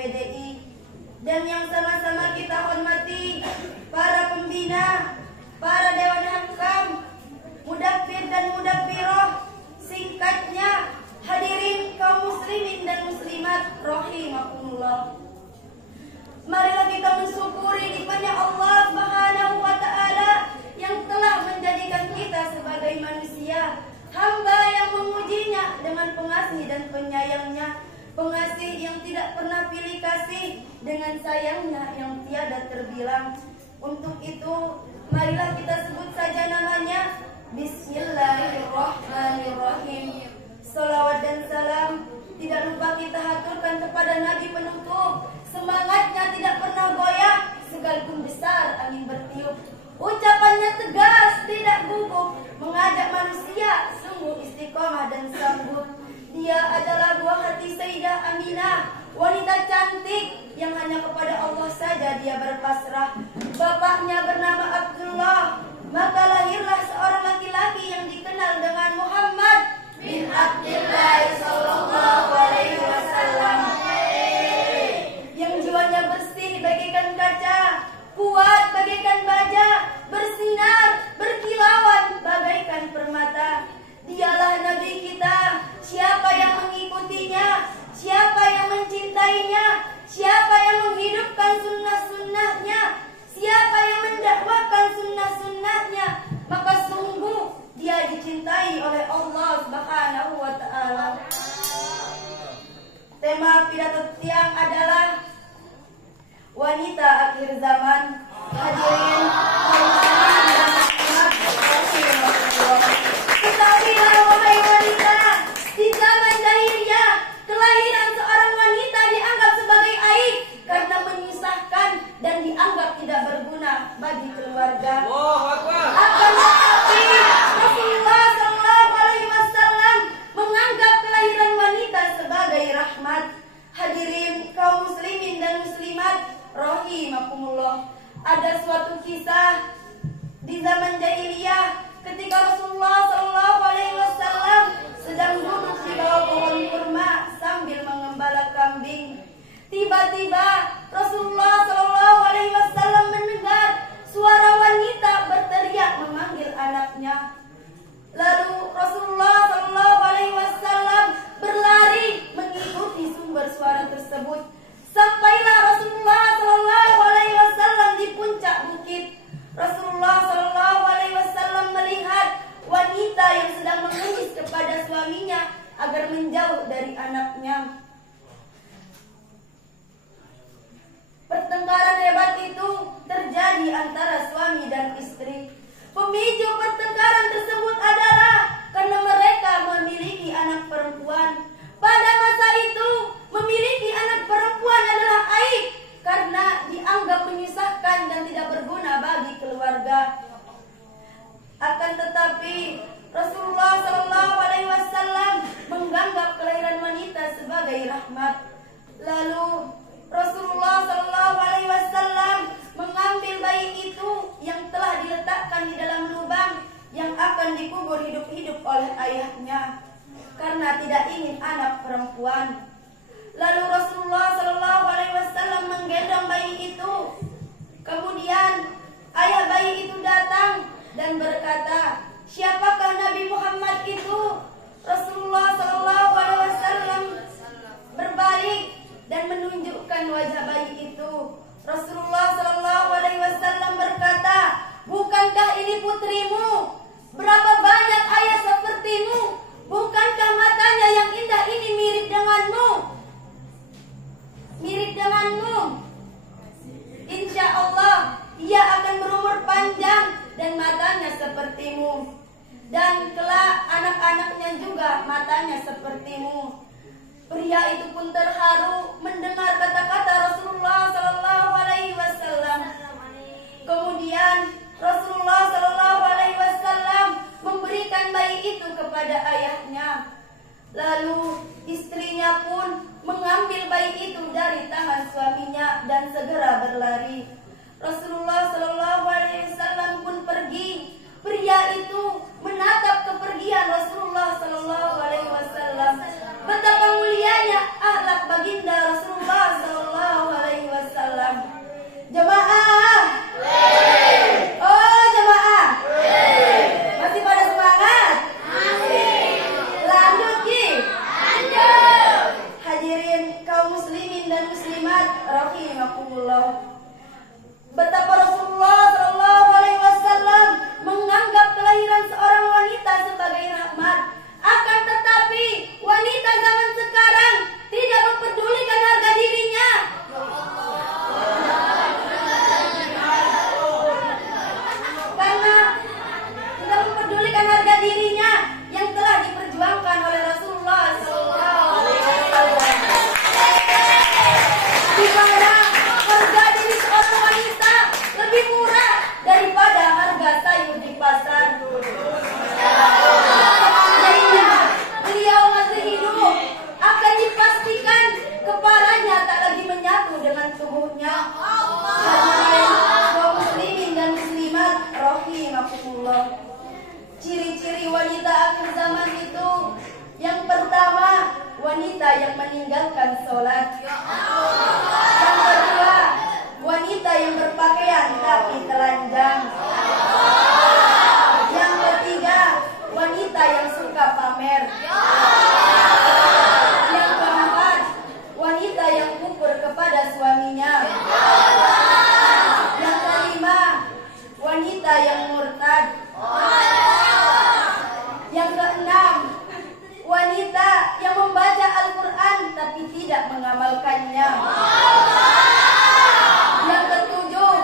PDI, dan yang sama-sama kita hormati para pembina, para Dewan Hakam, Mudabbir dan Mudabbiroh, singkatnya hadirin kaum muslimin dan muslimat rahimakumullah. Marilah kita mensyukuri nikmatnya Allah Subhanahu wa taala yang telah menjadikan kita sebagai manusia, hamba yang memujinya dengan pengasih dan penyayangnya, pengasih yang tidak pernah pilih kasih dengan sayangnya yang tiada terbilang. Untuk itu, marilah kita sebut saja namanya. Bismillahirrahmanirrahim. Salawat dan salam tidak lupa kita haturkan kepada Nabi penutup. Semangatnya tidak pernah goyah sekalipun besar angin bertiup. Ucapannya tegas, tidak gugup, mengajak manusia sungguh istiqomah dan sanggup. Dia adalah buah hati Sayyidah Aminah, wanita cantik yang hanya kepada Allah saja dia berpasrah. Bapaknya bernama Abdullah, maka lahirlah seorang laki-laki yang dikenal dengan Muhammad bin Abdullah sallallahu alaihi wasallam, yang jiwanya bersih bagaikan kaca, kuat bagaikan baja, bersinar, berkilauan bagaikan permata. Dialah Nabi kita. Siapa yang mengikutinya, siapa yang mencintainya, siapa yang menghidupkan sunnah-sunnahnya, siapa yang mendakwakan sunnah-sunnahnya, maka sungguh dia dicintai oleh Allah Subhanahu wa taala. Tema pidato tiang adalah wanita akhir zaman. Hadirin kaum muslimin dan muslimat rahimakumullah. Ketahuilah wahai wanita, di zaman jahiliyah kelahiran seorang wanita dianggap sebagai aib karena menyusahkan dan dianggap tidak berguna bagi keluarga. Akan tetapi Rasulullah sallallahu alaihi wasallam menganggap kelahiran wanita sebagai rahmat. Hadirin kaum muslimin dan muslimat rahimakumullah. Ada suatu kisah di zaman jahiliyah ketika Rasulullah sallallahu alaihi wasallam sedang duduk di bawah pohon kurma sambil mengembala kambing. Tiba-tiba Rasulullah sallallahu alaihi wasallam mendengar suara wanita berteriak memanggil anaknya. Lalu Rasulullah sallallahu alaihi wasallam berlari mengikuti sumber suara tersebut. Sampailah Rasulullah sallallahu alaihi wasallam di puncak bukit. Rasulullah sallallahu alaihi wasallam melihat wanita yang sedang menangis kepada suaminya agar menjauh dari anaknya. Pertengkaran hebat itu terjadi antara suami dan istri. Pemicu pertengkaran tersebut adalah karena mereka memiliki anak perempuan. Pada masa itu, memiliki anak perempuan adalah aib karena dianggap menyusahkan dan tidak berguna bagi keluarga. Akan tetapi Rasulullah sallallahu alaihi wasallam menganggap kelahiran wanita sebagai rahmat. Lalu Rasulullah sallallahu alaihi wasallam mengambil bayi itu yang telah diletakkan di dalam lubang yang akan dikubur hidup-hidup oleh ayahnya karena tidak ingin anak perempuan. Lalu Rasulullah sallallahu alaihi wasallam menggendong bayi itu. Kemudian ayah bayi itu datang dan berkata, "Siapakah Nabi Muhammad itu?" Rasulullah sallallahu alaihi wasallam berbalik dan menunjukkan wajah bayi itu. Rasulullah sallallahu alaihi wasallam berkata, "Bukankah ini putrimu? Berapa banyak ayah sepertimu? Bukankah matanya yang indah ini mirip denganmu? Mirip denganmu. Insya Allah ia akan berumur panjang dan matanya sepertimu. Dan kelak anak-anaknya juga matanya sepertimu." Pria itu pun terharu mendengar kata-kata Rasulullah sallallahu alaihi wasallam. Kemudian Rasulullah sallallahu alaihi wasallam memberikan bayi itu kepada ayahnya. Lalu istrinya pun mengambil bayi itu dari tangan suaminya dan segera berlari. Rasulullah sallallahu alaihi wasallam pun pergi. Pria itu menatap kepergian Rasulullah sallallahu alaihi wasallam. Betapa mulianya akhlak baginda Rasulullah sallallahu wanita akhir zaman itu yang pertama, wanita yang meninggalkan sholat. Yang kedua, wanita yang berpakaian tapi telanjang. Yang ketiga, wanita yang suka pamer. Yang keempat, wanita yang kufur kepada suaminya. Yang kelima, wanita yang murtad. Yang keenam, wanita yang membaca Al-Quran tapi tidak mengamalkannya. Yang ketujuh,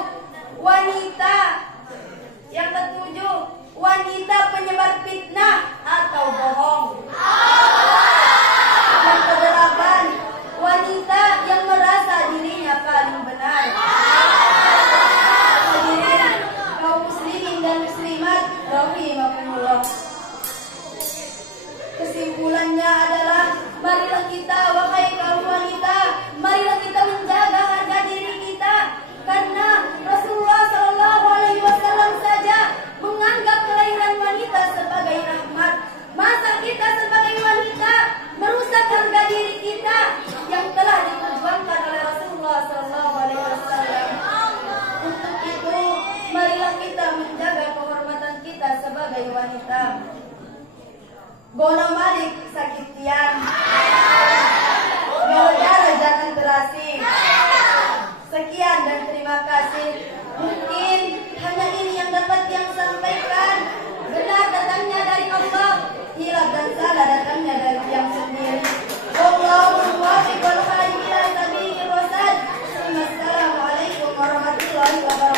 wanita penyebar fitnah atau bohong. Yang kedelapan, wanita yang merasa dirinya paling benar. Hadirin kaum muslimin dan muslimat rahimakumullah. Kesimpulannya adalah, marilah kita, wahai kaum wanita, marilah kita menjaga harga diri kita, karena Rasulullah SAW saja menganggap kelahiran wanita sebagai rahmat. Masa kita sebagai wanita merusak harga diri kita yang telah diperjuangkan oleh Rasulullah SAW? Untuk itu, marilah kita menjaga kehormatan kita sebagai wanita. Bono Malik sakit tiang, gara-gara jangan terasi. Sekian dan terima kasih. Mungkin hanya ini yang dapat yang sampaikan. Benar datangnya dari Allah, hilaf dan salah datangnya dari yang sendiri. Wallahul muwaffiq wal hadi ila sabilir rasyad. Wassalamualaikum warahmatullahi wabarakatuh.